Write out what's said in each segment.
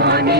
Money.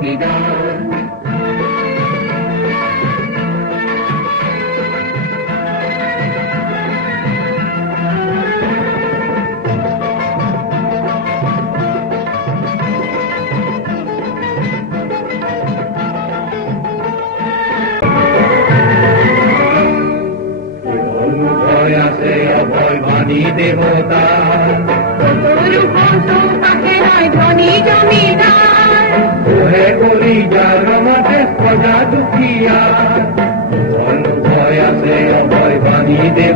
olvidar. দেবতা তোর কত তাকে নয় ধনী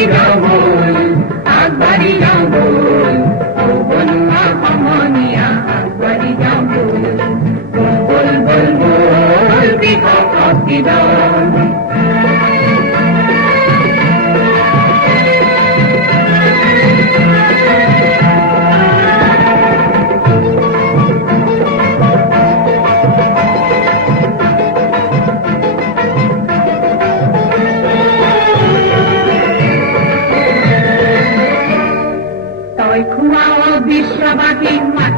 Happy birthday.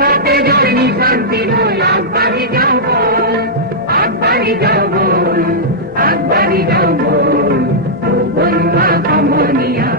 সোনাতে জয়নি শান্তি রই আকবারি যাও বল আকবারি যাও বল আকবারি যাও কমনিয়া